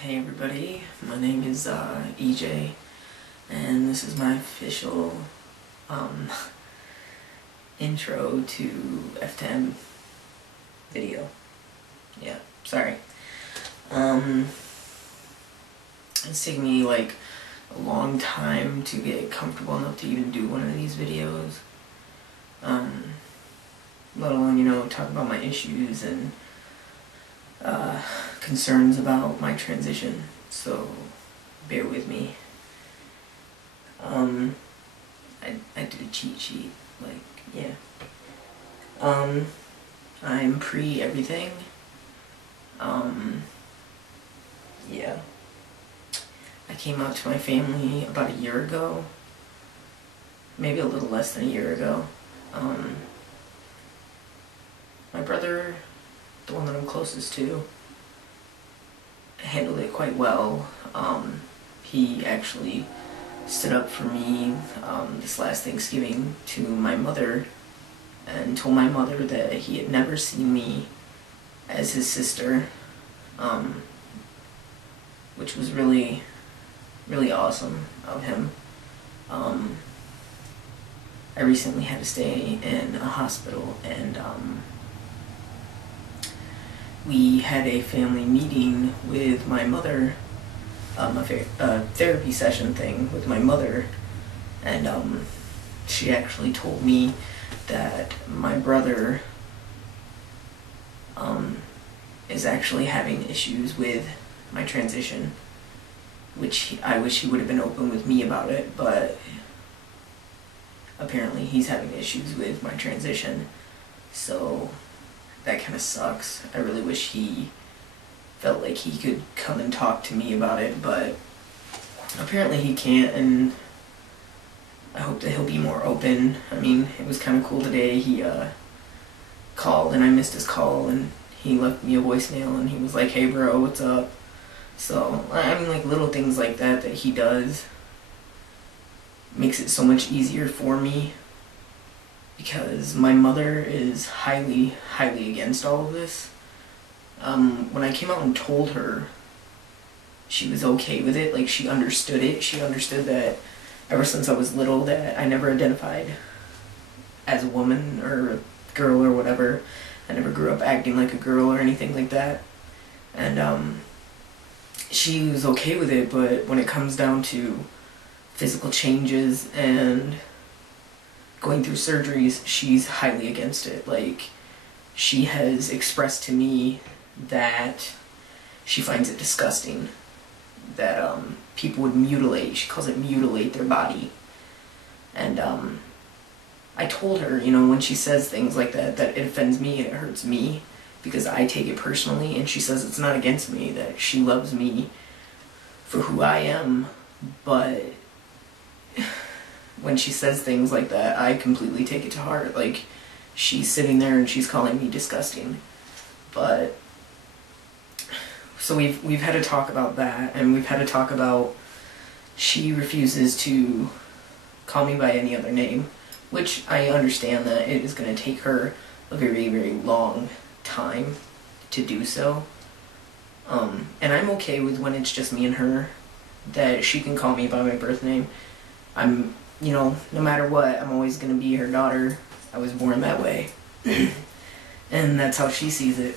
Hey everybody, my name is EJ, and this is my official intro to F10 video. Yeah, sorry. It's taken me like a long time to get comfortable enough to even do one of these videos. Let alone, talk about my issues and concerns about my transition, so bear with me. I did a cheat sheet, yeah. I'm pre-everything. Yeah. I came out to my family about a year ago, maybe a little less than a year ago. My brother, the one that I'm closest to, handled it quite well. He actually stood up for me this last Thanksgiving to my mother and told my mother that he had never seen me as his sister, which was really, really awesome of him. I recently had to stay in a hospital, and we had a family meeting with my mother, a therapy session thing with my mother, and she actually told me that my brother is actually having issues with my transition, which I wish he would have been open with me about it, but apparently he's having issues with my transition, so that kind of sucks. I really wish he felt like he could come and talk to me about it, but apparently he can't, and I hope that he'll be more open. I mean, it was kind of cool today. He called and I missed his call, and he left me a voicemail, and he was like, "Hey bro, what's up?" So, I mean, like, little things like that that he does makes it so much easier for me, because my mother is highly, highly against all of this. When I came out and told her, she was okay with it. Like, she understood it. She understood that ever since I was little that I never identified as a woman or a girl or whatever. I never grew up acting like a girl or anything like that. And she was okay with it, but when it comes down to physical changes and going through surgeries, she's highly against it. Like, she has expressed to me that she finds it disgusting that people would mutilate, she calls it mutilate, their body. And I told her, when she says things like that, that it offends me and it hurts me because I take it personally, and she says it's not against me, that she loves me for who I am, but when she says things like that, I completely take it to heart. Like, she's sitting there and she's calling me disgusting. But so we've had to talk about that, and we've had to talk about she refuses to call me by any other name, which I understand that it is going to take her a very, very long time to do so. And I'm okay with when it's just me and her, that she can call me by my birth name. I'm, no matter what, I'm always going to be her daughter. I was born that way. And that's how she sees it.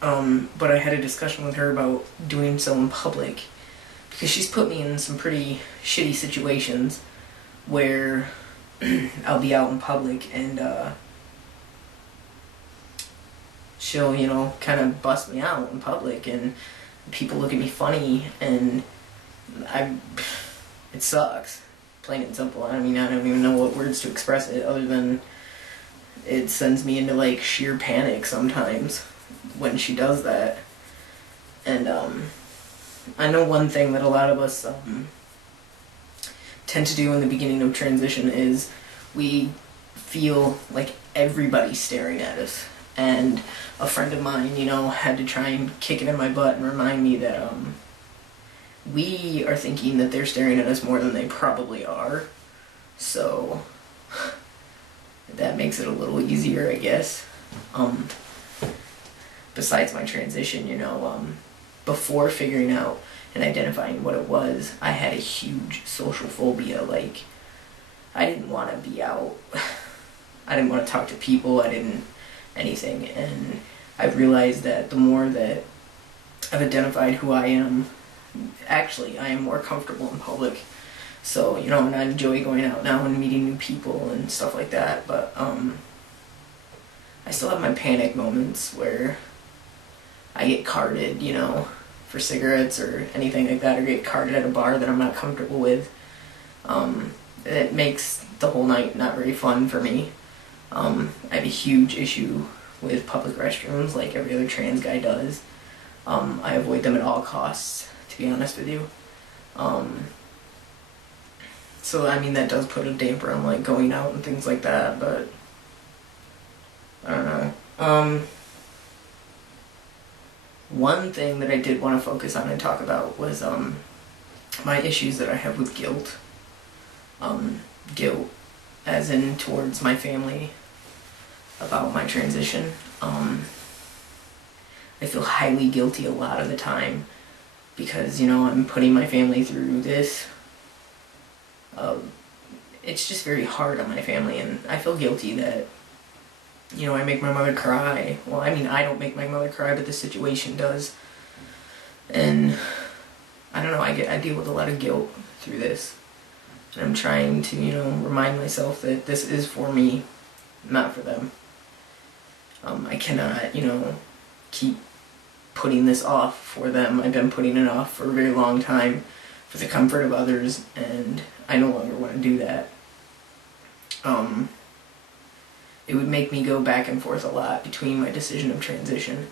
But I had a discussion with her about doing so in public, because she's put me in some pretty shitty situations where I'll be out in public and she'll, kind of bust me out in public, and people look at me funny, and it sucks, plain and simple. I mean, I don't even know what words to express it other than it sends me into, like, sheer panic sometimes when she does that. And I know one thing that a lot of us tend to do in the beginning of transition is we feel like everybody's staring at us. And a friend of mine, had to try and kick it in my butt and remind me that we are thinking that they're staring at us more than they probably are. So that makes it a little easier, I guess. Besides my transition, before figuring out and identifying what it was, I had a huge social phobia. Like, I didn't want to be out. I didn't want to talk to people. I didn't anything. And I've realized that the more that I've identified who I am, actually, I am more comfortable in public. So, you know, and I enjoy going out now and meeting new people and stuff like that. But I still have my panic moments where I get carded, you know, for cigarettes or anything like that, or get carded at a bar that I'm not comfortable with. It makes the whole night not very fun for me. I have a huge issue with public restrooms, like every other trans guy does. I avoid them at all costs, to be honest with you. So, I mean, that does put a damper on, like, going out and things like that, but I don't know. One thing that I did want to focus on and talk about was my issues that I have with guilt. Guilt as in towards my family about my transition. I feel highly guilty a lot of the time because, you know, I'm putting my family through this. It's just very hard on my family, and I feel guilty that, you know, I make my mother cry. Well, I mean, I don't make my mother cry, but the situation does. And I don't know, I deal with a lot of guilt through this. And I'm trying to, you know, remind myself that this is for me, not for them. I cannot, you know, keep putting this off for them. I've been putting it off for a very long time for the comfort of others, and I no longer want to do that. It would make me go back and forth a lot between my decision of transition.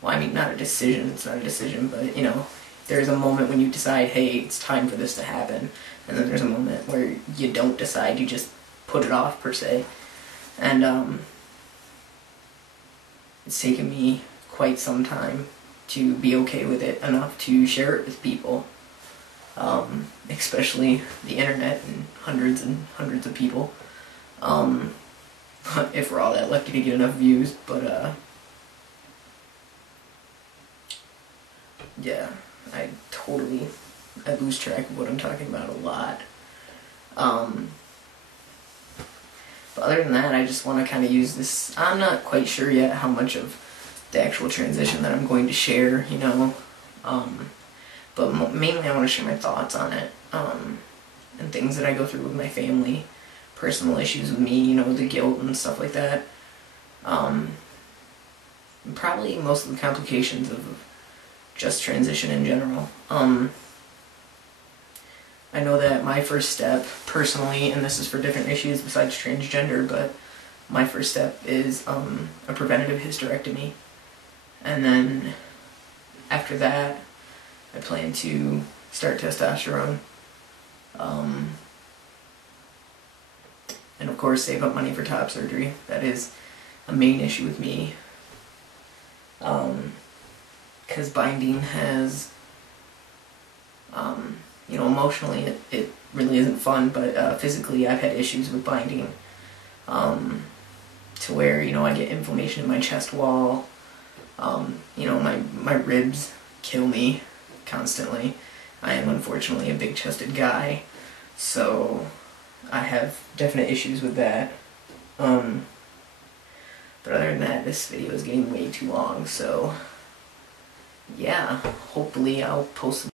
Well, I mean, not a decision, it's not a decision, but, you know, there's a moment when you decide, hey, it's time for this to happen, and then there's a moment where you don't decide, you just put it off, per se. And, it's taken me quite some time to be okay with it enough to share it with people. Especially the internet and hundreds of people. If we're all that lucky to get enough views, but yeah, I lose track of what I'm talking about a lot. But other than that, I just want to kind of use this. I'm not quite sure yet how much of the actual transition that I'm going to share, you know. But mainly I want to share my thoughts on it, and things that I go through with my family, personal issues with me, you know, the guilt and stuff like that. Probably most of the complications of just transition in general. I know that my first step, personally, and this is for different issues besides transgender, but my first step is a preventative hysterectomy. And then after that, I plan to start testosterone. And of course save up money for top surgery. That is a main issue with me. Because binding has, you know, emotionally it really isn't fun, but physically I've had issues with binding. To where, you know, I get inflammation in my chest wall. You know, my ribs kill me constantly. I am unfortunately a big-chested guy, so I have definite issues with that. But other than that, this video is getting way too long, so yeah, hopefully I'll post some